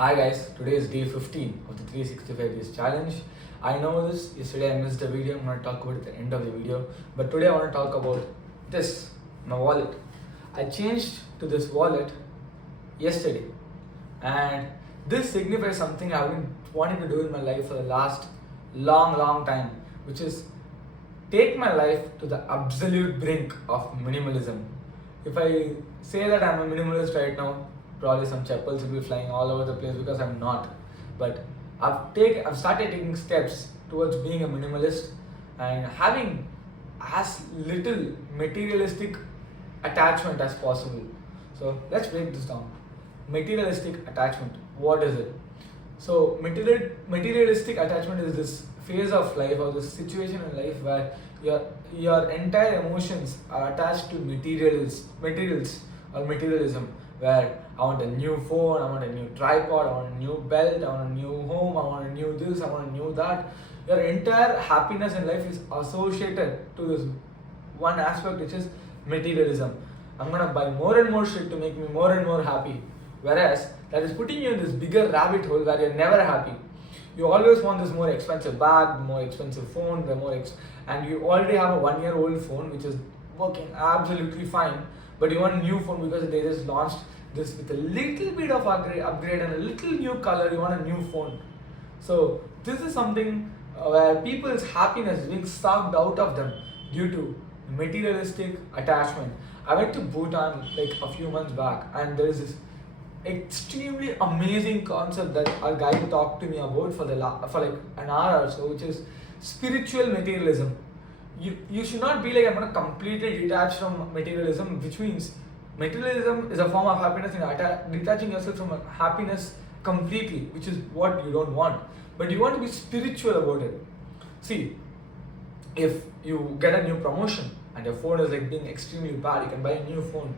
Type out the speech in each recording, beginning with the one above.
Hi guys, today is day 15 of the 365 days challenge. I know this, yesterday I missed the video, I'm going to talk about it at the end of the video. But today I want to talk about this, my wallet. I changed to this wallet yesterday, and this signifies something I've been wanting to do in my life for the last long time, which is take my life to the absolute brink of minimalism. If I say that I'm a minimalist right now, probably some chapels will be flying all over the place because I'm not. But I've started taking steps towards being a minimalist and having as little materialistic attachment as possible. So let's break this down. Materialistic attachment, what is it? So materialistic attachment is this phase of life or this situation in life where your entire emotions are attached to materials or materialism, where I want a new phone, I want a new tripod, I want a new belt, I want a new home, I want a new this, I want a new that. Your entire happiness in life is associated to this one aspect, which is materialism. I'm gonna buy more and more shit to make me more and more happy. Whereas that is putting you in this bigger rabbit hole where you're never happy. You always want this more expensive bag, more expensive phone, and you already have a 1-year-old phone which is working absolutely fine, but you want a new phone because they just launched this with a little bit of upgrade and a little new color. You want a new phone. So this is something where people's happiness is being sucked out of them due to materialistic attachment. I went to Bhutan like a few months back, and there is this extremely amazing concept that a guy talked to me about for like an hour or so, which is spiritual materialism. You should not be like, I'm gonna completely detach from materialism, which means materialism is a form of happiness, and detaching yourself from happiness completely, which is what you don't want. But you want to be spiritual about it. See, if you get a new promotion and your phone is like being extremely bad, you can buy a new phone.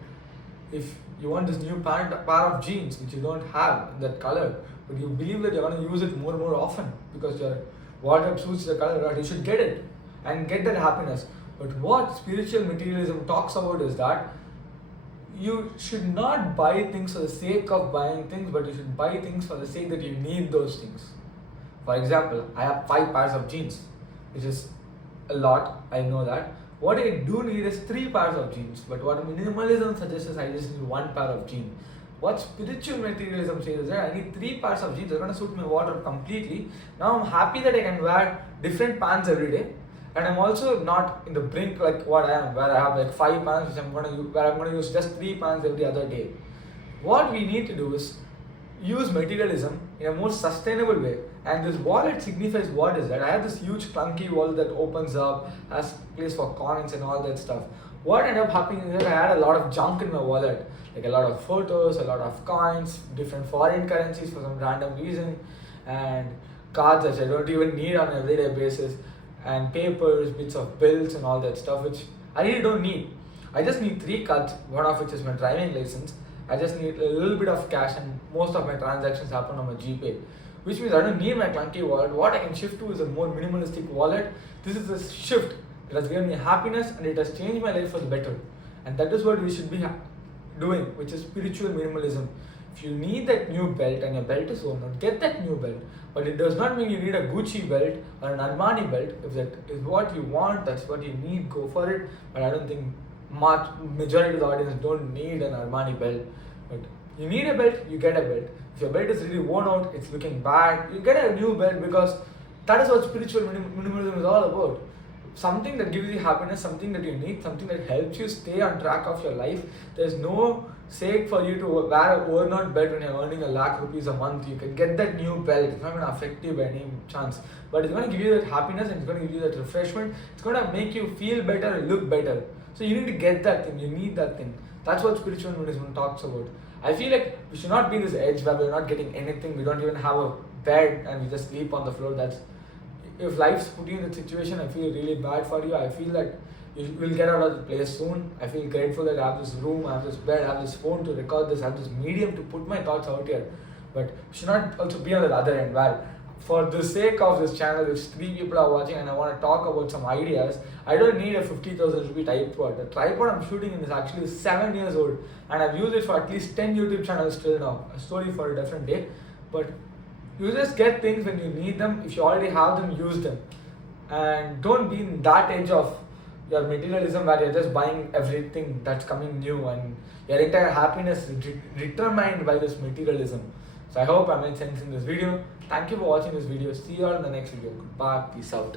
If you want this new pair of jeans which you don't have in that color, but you believe that you're going to use it more and more often because your wardrobe suits the color, right? You should get it and get that happiness. But what spiritual materialism talks about is that you should not buy things for the sake of buying things, but you should buy things for the sake that you need those things. For example, I have 5 pairs of jeans, which is a lot, I know that. What I do need is 3 pairs of jeans, but what minimalism suggests is I just need 1 pair of jeans. What spiritual materialism says is that I need 3 pairs of jeans, they're going to suit my wardrobe completely. Now I'm happy that I can wear different pants every day, and I'm also not in the brink like what I am, where I have like 5 pants where I'm going to use just 3 pants every other day. What we need to do is use materialism in a more sustainable way, and this wallet signifies what is that. I have this huge clunky wallet that opens up, has place for coins and all that stuff. What ended up happening is that I had a lot of junk in my wallet, like a lot of photos, a lot of coins, different foreign currencies for some random reason, and cards that I don't even need on an everyday basis, and papers, bits of bills and all that stuff, which I really don't need. I just need 3 cards, one of which is my driving license. I just need a little bit of cash, and most of my transactions happen on my GPay, which means I don't need my clunky wallet. What I can shift to is a more minimalistic wallet. This is a shift that has given me happiness, and it has changed my life for the better. And that is what we should be doing, which is spiritual minimalism. If you need that new belt and your belt is worn out, get that new belt. But it does not mean you need a Gucci belt or an Armani belt. If that is what you want, that's what you need, go for it. But I don't think majority of the audience don't need an Armani belt. But you need a belt, you get a belt. If your belt is really worn out, it's looking bad, you get a new belt, because that is what spiritual minimalism is all about. Something that gives you happiness, something that you need, something that helps you stay on track of your life. There's no sake for you to wear a worn out belt when you're earning ₹1,00,000 a month. You can get that new belt. It's not going to affect you by any chance, but it's going to give you that happiness, and it's going to give you that refreshment. It's going to make you feel better and look better. So you need to get that thing. You need that thing. That's what spiritual minimalism talks about. I feel like we should not be in this edge where we're not getting anything. We don't even have a bed and we just sleep on the floor. If life's put you in that situation, I feel really bad for you. I feel that you will get out of the place soon. I feel grateful that I have this room, I have this bed, I have this phone to record this, I have this medium to put my thoughts out here. But we should not also be on the other end where, for the sake of this channel, which 3 people are watching, and I want to talk about some ideas, I don't need a 50,000 rupee tripod. The tripod I'm shooting in is actually 7 years old, and I've used it for at least 10 YouTube channels till now. A story for a different day. but you just get things when you need them. If you already have them, use them. And don't be in that edge of your materialism where you're just buying everything that's coming new and your entire happiness is determined by this materialism. So I hope I made sense in this video. Thank you for watching this video. See you all in the next video. Goodbye. Peace out.